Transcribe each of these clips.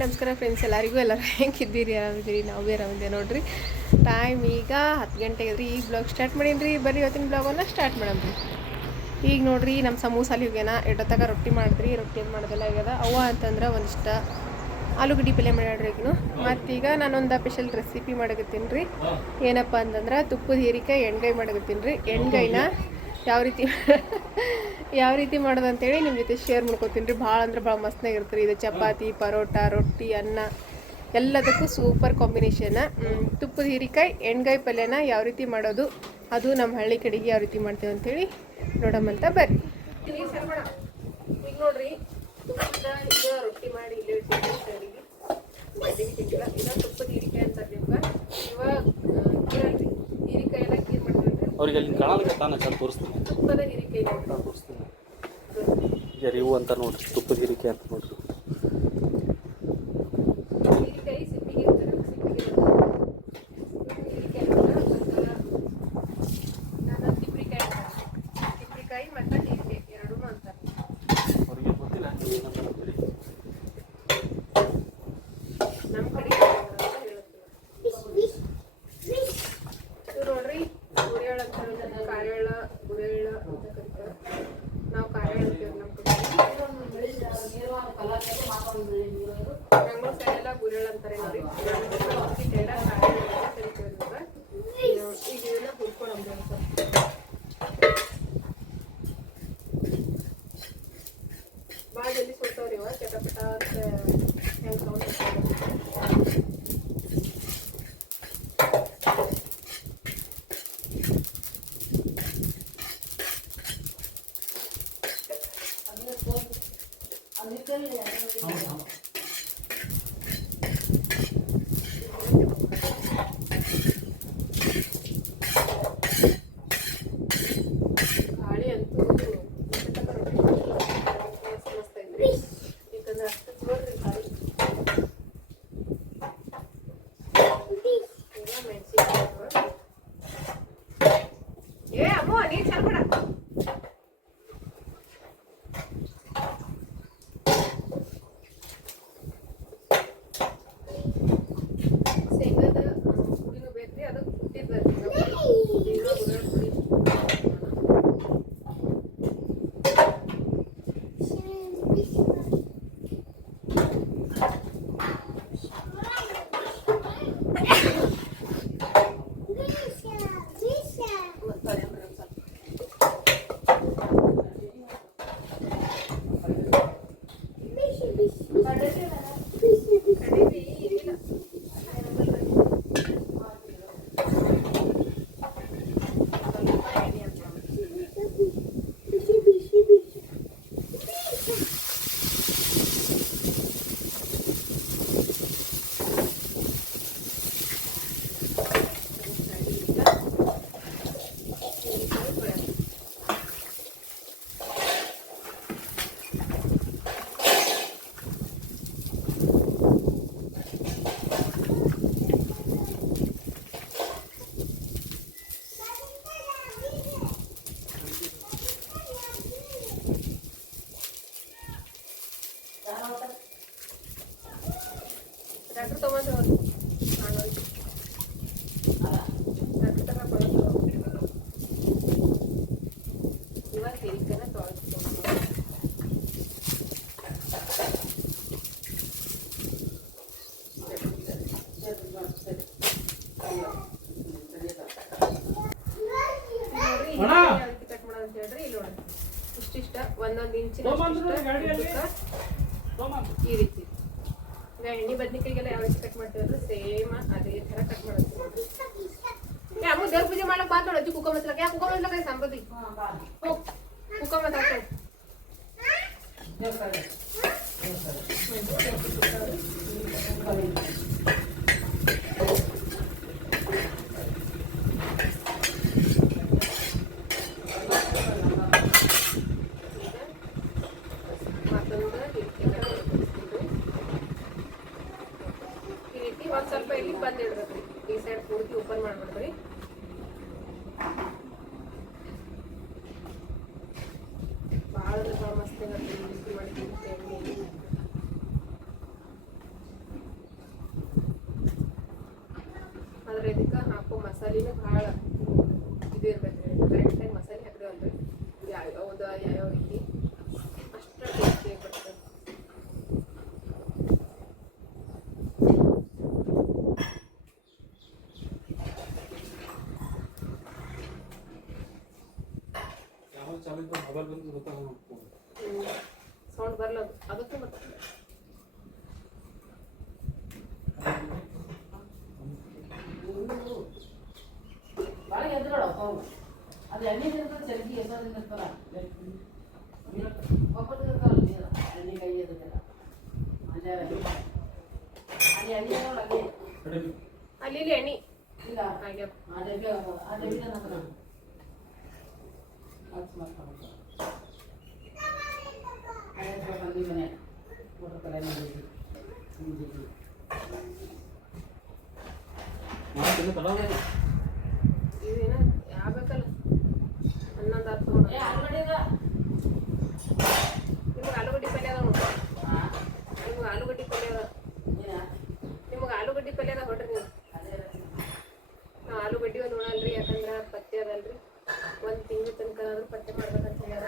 ನಮಸ್ಕಾರ ಫ್ರೆಂಡ್ಸ್, ಎಲ್ಲರಿಗೂ ಹೆಂಗಿದ್ದೀರಿ? ಆರಾಮಿದ್ದೀರಿ? ನಾವು ಆರಾಮಿದ್ದೀವಿ ನೋಡ್ರಿ. ಟೈಮ್ ಈಗ 10 ಗಂಟೆಗೆ ರೀ. ಈಗ ಬ್ಲಾಗ್ ಸ್ಟಾರ್ಟ್ ಮಾಡೀನಿ. ಬರ್ರಿ ಇವತ್ತಿನ ಬ್ಲಾಗನ್ನು ಸ್ಟಾರ್ಟ್ ಮಾಡಮ್ರಿ. ಈಗ ನೋಡ್ರಿ, ನಮ್ಮ ಸಮೂಸಾಲಿ ಹೋಗ್ಯಾನ. ಎಡತ್ತಾಗ ರೊಟ್ಟಿ ಮಾಡಿದ್ರಿ. ರೊಟ್ಟಿ ಏನು ಮಾಡೋದಲ್ಲ ಆಗ್ಯದ. ಅವ್ವ ಅಂತಂದ್ರೆ ಒಂದಿಷ್ಟ ಆಲೂಗಡ್ಡೆ ಪಲ್ಯ ಮಾಡ್ಯಾಡ್ರಿ. ಈಗನು ಮತ್ತೀಗ ನಾನೊಂದು ಸ್ಪೆಷಲ್ ರೆಸಿಪಿ ಮಾಡಕತ್ತೀನಿ ರೀ. ಏನಪ್ಪ ಅಂತಂದ್ರೆ ತುಪ್ಪದ ಹೀರಿಕಾಯಿ ಎಣ್ಗಾಯಿ ಮಾಡಕತ್ತೀನಿ ರೀ. ಎಣ್ಗಾಯಿನ ಯಾವ ರೀತಿ ಮಾಡೋದು ಅಂತೇಳಿ ನಿಮ್ಮ ಜೊತೆ ಶೇರ್ ಮಾಡ್ಕೊತೀನಿ ರೀ. ಭಾಳ ಅಂದ್ರೆ ಭಾಳ ಮಸ್ತಾಗಿರುತ್ತೆ ರೀ. ಇದು ಚಪಾತಿ, ಪರೋಟ, ರೊಟ್ಟಿ, ಅನ್ನ ಎಲ್ಲದಕ್ಕೂ ಸೂಪರ್ ಕಾಂಬಿನೇಷನ್. ತುಪ್ಪದ ಹೀರಿಕಾಯಿ ಎಣ್ಗಾಯಿ ಪಲ್ಯನ ಯಾವ ರೀತಿ ಮಾಡೋದು, ಅದು ನಮ್ಮ ಹಳ್ಳಿ ಕಡೆಗೆ ಯಾವ ರೀತಿ ಮಾಡ್ತೇವೆ ಅಂತೇಳಿ ನೋಡಮ್ಮಂತ ಬರ್ರಿ. ಈಗ ನೋಡ್ರಿ, ತುಪ್ಪದ ರೊಟ್ಟಿ ಮಾಡಿ ಇಲ್ಲೇ ಇಟ್ಟಿದ್ದೀನಿ. ಇಲ್ಲ ತುಪ್ಪದ ಹೀರಿಕಾಯಿ ಅಂತಾರೆ ಇವಾಗ ಹೀರಿಕಾಯಿ ಎಲ್ಲ ಕ್ಲೀನ್ ಮಾಡ್ತೀವಿ. ಅವ್ರಿಗೆ ಅಲ್ಲಿ ಕಾಣಲ್ಲ ತಾನ ತೋರಿಸ್ತೀನಿ. ತುಪ್ಪದ ಹೀರಿಕಾಯಿ ತೋರಿಸ್ತೀನಿ. ಇವು ಅಂತ ನೋಡ್ರಿ, ತುಪ್ಪದ ಹೀರಿಕಾಯಿ ಅಂತ ನೋಡ್ರಿ. ಹೀರಿಕಾಯಿ ಸಿಪ್ಪಿಗೆ ಇರ್ತಾರೆ. ತಿಪ್ರಿಕಾಯಿ ಮತ್ತು ಹೀರಿಕಾಯಿ ಎರಡೂ ಅಂತಾರೆ. ಅವ್ರಿಗೆ ಗೊತ್ತಿಲ್ಲ ನಮ್ಮ ಕಡೆ ನೋಡ್ರಿ, ಗುರೆಳ್ಳು ಅಂತಾರೆ. ಕಾರೆಳ್ಳ, ಗುರೆಳ್ಳು ಅಂತ ಕರೀತಾರೆ. ನಾವು ಕಾರೆಳ್ಳು ಅಂತೀವಿ ನಮ್ಮ ಕಡೆ. ಬೆಂಗಳೂರು ಸೈಡ್ ಎಲ್ಲ ಗುರೆಳ್ಳು ಅಂತಾರೆ ನೋಡಿ. ಸೈಡ ಕಾರೆಳ್ಳು ಅಂತ ಕರಿತೀವಿ ಇವಾಗ. ಈಗ ಇದನ್ನ ಹುರ್ಕೊಳ್ಳೋದು ಅಂತ. ಭಾಳ ಜಲ್ದಿ ಸುಡ್ತಾವ್ರಿ ಇವಾಗ. ಚಟಪಟ ಅಂತ ಹೆಂಗೆ ಸೌಂಡ್ ಗಾಳಿ ಅಂತೂ ಮಸ್ತ್ ಐತ್ರಿ. ಯಾಕಂದ್ರೆ ಅಷ್ಟು ಜೋರ್ರಿ ಗಾಳಿ. ಏ ಅಮ್ಮೋ, ನೀರು ಚಲ್ಬೇಡ. ಶೇಂಗಾದ ಪುಡಿನೂ ಬೇಕ್ರಿ, ಅದಕ್ಕೆ ಕುಟ್ಟಿದ್ದು ಪುಡಿ. ಟ್ರ್ಯಾಕ್ಟರ್ ತೊಗೊಂಡು ಇವಾಗ ಹೀರಿಕಾಯಿನ ತೊಳೆದ್ಕೊಂಡು ಕಟ್ ಮಾಡೋದು ಅಂತ ಹೇಳ್ರಿ. ಇಲ್ಲಿ ನೋಡ್ರಿ, ಇಷ್ಟಿಷ್ಟ 1 ಇಂಚಿನ ಈ ರೀತಿ. ಈಗ ಎಣ್ಣೆ ಬದ್ನಿಕಾಯಿಗೆಲ್ಲ ಯಾವ ರೀತಿ ಕಟ್ ಮಾಡ್ತೀವಲ್ಲ ಸೇಮ್ ಅದೇ ಥರ ಕಟ್ ಮಾಡೋದು. ಅಮ್ಮ ದೇವ್ರ ಪೂಜೆ ಮಾಡಕ್ ಬಾತ್ ನೋಡಜ್ಜಿ. ಕುಕ್ಕ ಮತ್ಲಕ ಯಾ ಕುಕ್ಕ ಮತ್ಲಕ ಸಂಬದಿ ಕುಕ್ಕ ಮತ್ಲಾಕ ಒಂದು ಸ್ವಲ್ಪ ಇಲ್ಲಿ ಬಂದಿಡ್ಬೇಕ್ರಿ. ಈ ಸೈಡ್ ಪೂರ್ತಿ ಓಪನ್ ಮಾಡ್ಬಿಡ್ರಿ. ಭಾಳ ಮಸ್ತ್ ಮಾಡಿ ಮಸಾಲಿನೂ ಭಾಳ ಇದು ಇರ್ಬೇಕು ಕರೆಕ್ಟಾಗಿ ಮಸಾಲೆ ಹಾಕಿದ್ವಲ್ರಿ ಯಾವ್ಯಾವ್ದು ಯಾವ್ಯಾವ ರೀತಿ ಅಷ್ಟು ಟೇಸ್ಟಿಯಾಗಿ ಬರ್ತದೆ. ಸೌಂಡ್ ಬರಲ್ಲ ಅದಕ್ಕೂ ಬರ್ತದೆ. ಭಾಳ ಎದ್ರೋಳ ಅದು ಎಣ್ಣೆ ಇರ್ತದೆ ಚರ್ಗಿ ಎಸೋದಿಂದ ಇರ್ತಲ್ಲ ಒಬ್ಬಟ್ಟು ಇರ್ತಾವಲ್ಲ ನೀರು ಎಣ್ಣೆ ಕೈ ಎದಕ್ಕೆಲ್ಲ ಅಲ್ಲಿ ಎಣ್ಣೆ ನೋಡ ಅಲ್ಲಿ ಅಲ್ಲಿ ಎಣ್ಣೆ ಇಲ್ಲ ಆಗ್ಯಾವ. ಆ ಡಬ್ಬಿ ನಾನು ಹಚ್ಚ ಮಾಡ್ಕೊಂಡು ಅಲ್ಲಿ ಮನೆ ಫೋಟೋ ಕಲೆ ಮಾಡಿದ್ವಿ ಇದೇನ ಯಾಬೇಕಲ್ಲ ಹನ್ನೊಂದು ಆರು ತೊಗೊಂಡು ಆಲೂಗಡ್ಡೆ ಅದ ನಿಮ್ಗೆ ಆಲೂಗಡ್ಡೆ ಪಲ್ಯ ಅದ ನೋಡ್ರಿ. ನಿಮ್ಗೆ ಆಲೂಗಡ್ಡೆ ಪಲ್ಯ ಅದ ನಿಮ್ಗೆ ಆಲೂಗಡ್ಡೆ ಪಲ್ಯ ಅದ ಹೊಡ್ರಿ ನೀವು. ನಾವು ಆಲೂಗಡ್ಡೆ ಒಂದು ನೋಡಲ್ರಿ ಯಾಕಂದ್ರೆ ಪಥ್ಯ ಅದಲ್ರಿ 1 ತಿಂಗಳ ತನಕ ಆದ್ರೂ ಪಥ್ಯ ಮಾಡ್ಬೇಕಂತ ಹೇಳ್ಯಾರ.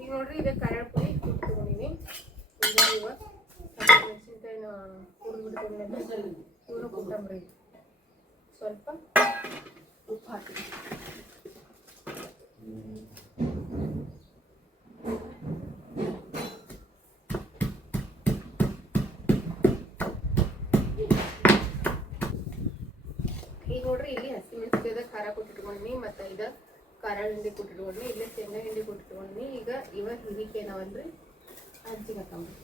ಈಗ ನೋಡ್ರಿ ಇದೆ ಖಾರ ಪುಡಿ ತೊಗೊಂಡಿನಿ. ಈಗ ಮೆಣಸಿನ್ಕಾಯಿನ ಹುರಿದು ಬಿಡ್ತೀನಿ. ಇವರು ಕೊತ್ತಂಬರಿ ಸ್ವಲ್ಪ ಉಪ್ಪು ಹಾಕಿ ಈಗ ನೋಡ್ರಿ ಇಲ್ಲಿ ಹಸಿಮೆಣಸಿನಕಾಯ್ದ ಖಾರ ಕೊಟ್ಟಿಟ್ಕೊಂಡ್ನಿ ಮತ್ತು ಇದು ಖಾರ ಹಿಂಡಿ ಕೊಟ್ಟಿಟ್ಕೊಂಡ್ನಿ ಇಲ್ಲೇ ಶೇಂಗಾ ಹಿಂಡಿ ಕೊಟ್ಟಿಟ್ಕೊಂಡ್ನಿ. ಈಗ ಇವ ಹಿರಿಕೆ ನಾವಲ್ರಿ ಹಂಚಿಗೆ ಹಾಕಂಬ್ರಿ.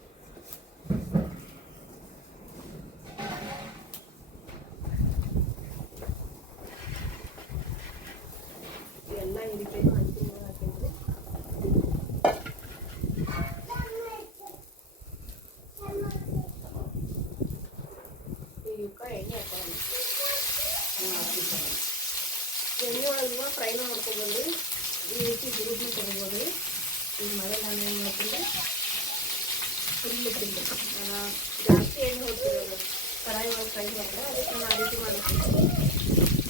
ಎಲ್ಲ ಹಿರಿಕೆ ಹಂಚಿಗೆ ಹಾಕಿದ್ರಿ. ಇವಕ್ಕೆ ಎಣ್ಣೆ ಹಾಕೋಣ. ಎಣ್ಣೆ ಒಳಗೆ ಫ್ರೈನ ಮಾಡ್ಕೊಬೋದ್ರಿ. ಈ ರೀತಿ ಗುರುಬಿ ತಗೋಬೋದ್ರಿ. ಈಗ ಮೊದಲು ನಾನು ಏನು ಮಾಡ್ತೀನಿ ಹುರಿಲಿಕ್ಕಿಲ್ಲ. ನಾನು ಜಾಸ್ತಿ ಎಣ್ಣೆ ಹೋಗ್ತಿರೋದು ಕಡಾಯಿ ಒಳಗೆ ಫ್ರೈ ಮಾಡಿದ್ರೆ ಅದಕ್ಕೆ ನಾನು ಆ ರೀತಿ ಮಾಡ್ತೀನಿ.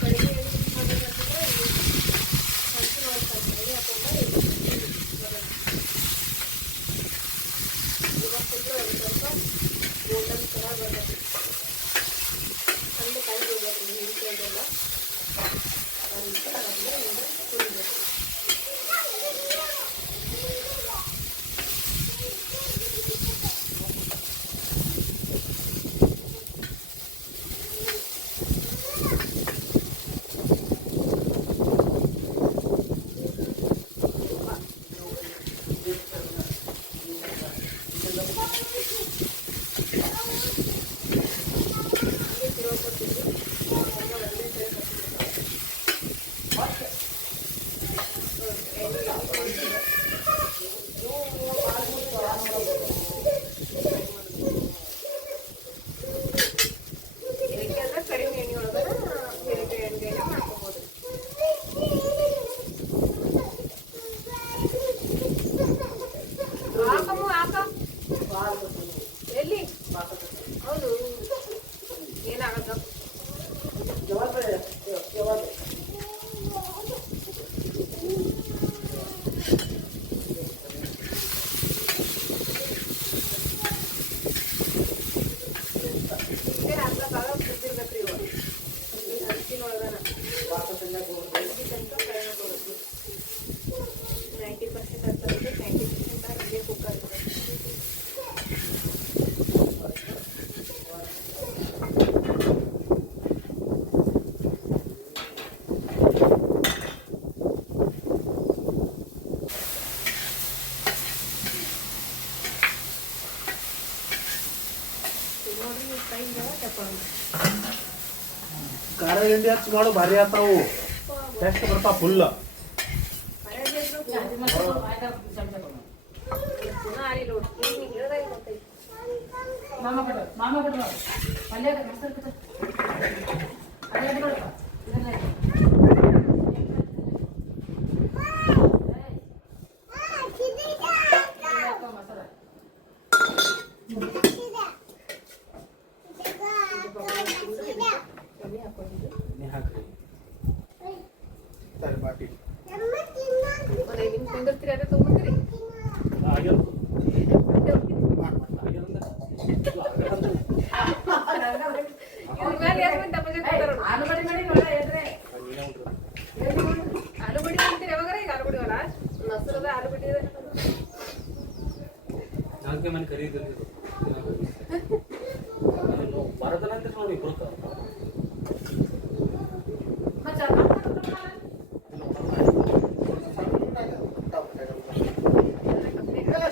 ಕಡಿಮೆ ಎಣ್ಣೆ ಮಿಕ್ಸ್ ಮಾಡಬೇಕಂತಂದ್ರೆ ಹಂಚಿನ ಒಳಗೆ ಹಾಕೊಂಡು ಇವಾಗ ಫುಲ್ಲು ಒಂದು ಸ್ವಲ್ಪ ಗೋಲ್ಡನ್ ಥರ ಬರಬೇಕು. ಸಣ್ಣ ಕಾಯಿ ಹೋಗ್ಬೇಕು ಹಿರಿಕಾಯಿಗೆಲ್ಲ ಹುರಿಬೇಕು. ಎಲ್ಲಿ ಹೌದು ಏನಾಗತ್ತ ಹಿಂಡಿ ಹಚ್ಚಿ ಮಾಡು ಭಾರಿ ಆತಾವು ಟೆಸ್ಟ್ ಬರ್ತಾವ ಫುಲ್. ಮಾಮ ಬಿಡು ಪಲ್ಯ ಮಸ್ತ್ ಅದೇ ಬಿಡಪ್ಪ ಇದನ್ನ ನೀ ಹಾಕ್ರಿ ಸರಿ ಬಾಟಿ ನಿಮ್ಗೆ ಕುಂದಿರ್ತೀರಿ ಅದೇ ತೊಗೊಂಡ್ರಿ ಆಲೂಗಡ್ಡೆ ಮಾಡಿ ನೋಡ ಹೇಳ್ರೆ ಆಲೂಗಡ್ಡೆ ಅಂತೀರಿ ಯಾವಾಗಾರ ಈಗ ಆಲೂಗಡ್ಡೆ ಅಲ್ಲ ಮೊಸರದ ಆಲೂಗಡ್ಡೆ ನಾಲ್ಕೇ ಮನೆ ಕರೀತಿರ್ಲಿ ಬರದಲ್ಲ ಅಂತ ನೋಡಿ ಬರುತ್ತ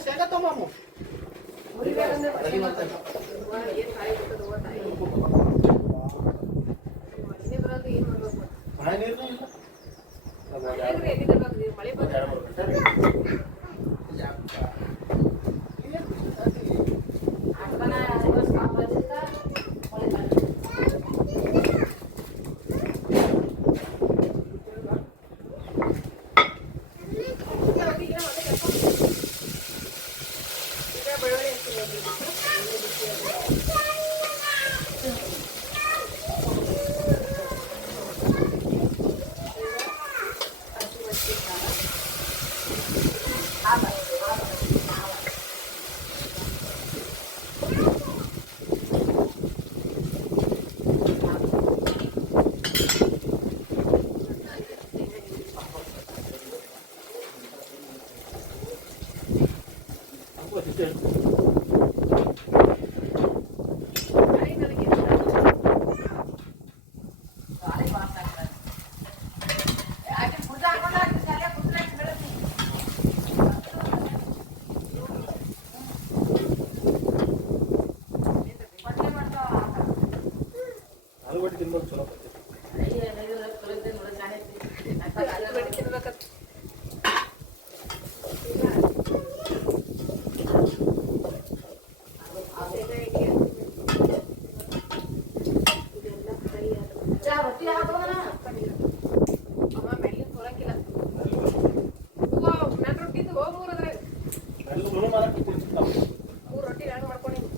ಶೇಂಗಾ ತಗೊಂಬ ಮಳೆ ಬಂದ ಆಲೂಗಡ್ಡೆ ತಿನ್ಬೋದು ಚಲೋ ಆಲೂಗಡ್ಡೆ ತಿನ್ಬೇಕಂತ ರೊಟ್ಟಿ ಹಾಕೋಣ ಅವ ಮೆಲ್ಲಿನ ಹೊರಕಿಲ್ಲ ನನ್ನ ರೊಟ್ಟಿದ್ದು ಹೋಗಿ ಮೂರದ್ರೆ ಮೂರು ರೊಟ್ಟಿ ನಾನು ಮಾಡ್ಕೊಂಡಿನಿ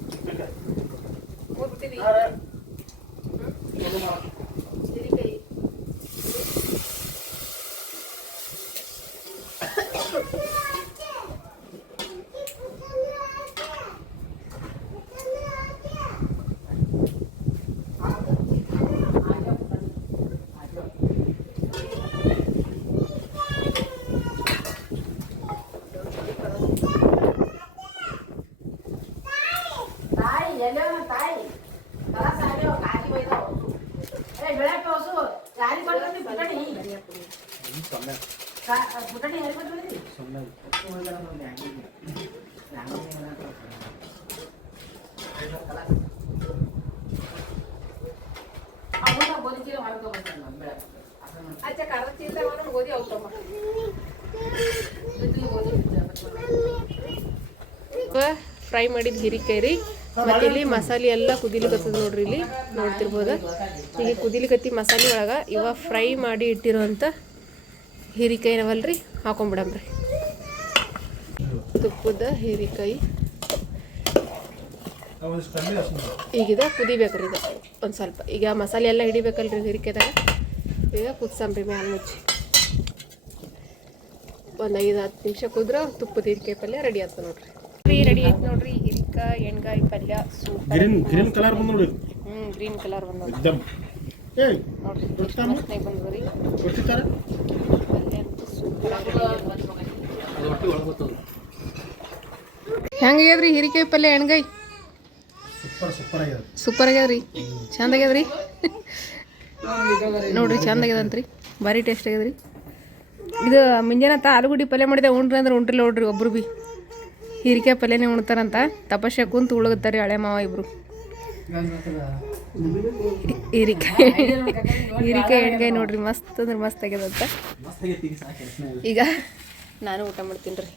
ಮೂರು ಬಿಟ್ಟಿದಿ ಸಿರಿಕಾಯಿ ತಾಯಿ ಎಲ್ಲೇವ ತಾಯಿ ಕಲಾಸ ಆಗ್ಯಾವ ಕಾಲಿ ಒಯ್ದಾವ ಬೆಳಗ್ಗೆ ಹೊಸು ಯಾರಿ ಕೊಡ್ರಿ ಪುಟಣಿ ಪುಟಣಿ ಯಾರಿ ಕೊಡ್ರಿ ಅವನ ಗೋಧಿಗೆ ಮಾಡ್ಕೊಬರ್ತಾನೆ ಬೆಳಗ್ಗೆ ಆಚೆ ಕರ್ದ ಚೀಲ ಗೋಧಿ ಅವತ್ತಮ್ಮ ಫ್ರೈ ಮಾಡಿದ ಹೀರಿಕಾಯಿ ರೀ ಮತ್ತೆ ಇಲ್ಲಿ ಮಸಾಲೆ ಎಲ್ಲ ಕುದಿಲಿಕತ್ತದ ನೋಡ್ರಿ ಇಲ್ಲಿ ನೋಡ್ತಿರ್ಬೋದ ಇಲ್ಲಿ ಕುದಿಲಿಕತ್ತಿ ಮಸಾಲೆ ಒಳಗೆ ಇವ ಫ್ರೈ ಮಾಡಿ ಇಟ್ಟಿರೋಂಥ ಹೀರಿಕಾಯಿ ನಾವಲ್ರಿ ಹಾಕೊಂಡ್ಬಿಡಮ್ರಿ ತುಪ್ಪದ ಹೀರಿಕಾಯಿ ಈಗಿದ ಕುದಿಬೇಕ್ರಿ ಇದು ಒಂದು ಸ್ವಲ್ಪ ಈಗ ಮಸಾಲೆ ಎಲ್ಲ ಹಿಡಿಬೇಕಲ್ರಿ ಹೀರಿಕಾಯ್ದಾಗ ಈಗ ಕುದ್ಸಂಬ್ರಿ ಮ್ಯಾಲ ಮುಚ್ಚಿ ಒಂದು 5-10 ನಿಮಿಷ ಕುದ್ರೆ ತುಪ್ಪದ ಹೀರಿಕಾಯಿ ಪಲ್ಯ ರೆಡಿ ಆಗ್ತದೆ ನೋಡ್ರಿ ರೆಡಿ ಆಯ್ತು ನೋಡ್ರಿ ಹೀರಿಕಾಯಿ ಎಣ್ಗಾಯಿ ಪಲ್ಯ ಸೂಪರ್ ಗ್ರೀನ್ ಕಲರ್ ಬಂದ್ ನೋಡಿ ಗ್ರೀನ್ ಕಲರ್ ಬಂದ ಎಕ್ದಮ್ ಏಯ್ ನೋಡ್ರಿ ಮಸ್ತಾಗಿ ಬಂದ್ರಿ ಕೊಡ್ತಿರ್ತಾರ ಪಲ್ಯ ಅಂತೂ ಸೂಪರ್ ಅದು ಒಟ್ಟಿ ಒಳಗೊತ್ತದ ಹೆಂಗಾಗ್ಯದ್ರಿ ಹೀರಿಕಾಯಿ ಪಲ್ಯ ಎಣ್ಗಾಯಿ ಸೂಪರ್ ಆಗ್ಯದ ಸೂಪರ್ ಆಗ್ಯದ್ರಿ ಚಂದ ಆಗ್ಯದ್ರಿ ನೋಡ್ರಿ ಚಂದ ಆಗ್ಯದಂತ್ರಿ ಭಾರಿ ಟೇಸ್ಟ್ ಆಗ್ಯದ್ರಿ ಇದು ಮುಂಜಾನೆ ಆಲೂಗಡ್ಡೆ ಪಲ್ಯ ಮಾಡಿದೆ ಉಣ್ರಿ ಅಂದ್ರೆ ಉಂಟ್ರಿಲ್ಲ ನೋಡ್ರಿ ಒಬ್ರು ಬಿ ಹೀರಿಕಾಯಿ ಪಲ್ಯನೇ ಉಣ್ತಾರಂತ ತಪಸ್ಸೆ ಕುಂತು ಉಳ್ಗತ್ತಾರೆ ಹಳೆ ಮಾವ ಇಬ್ರು ಹೀರಿಕಾಯಿ ಹೀರಿಕಾಯಿ ಎಣ್ಗಾಯಿ ನೋಡ್ರಿ ಮಸ್ತ್ ಅಂದ್ರೆ ಮಸ್ತ್ ಆಗ್ಯದಂತ. ಈಗ ನಾನು ಊಟ ಮಾಡ್ತೀನಿ ರೀ.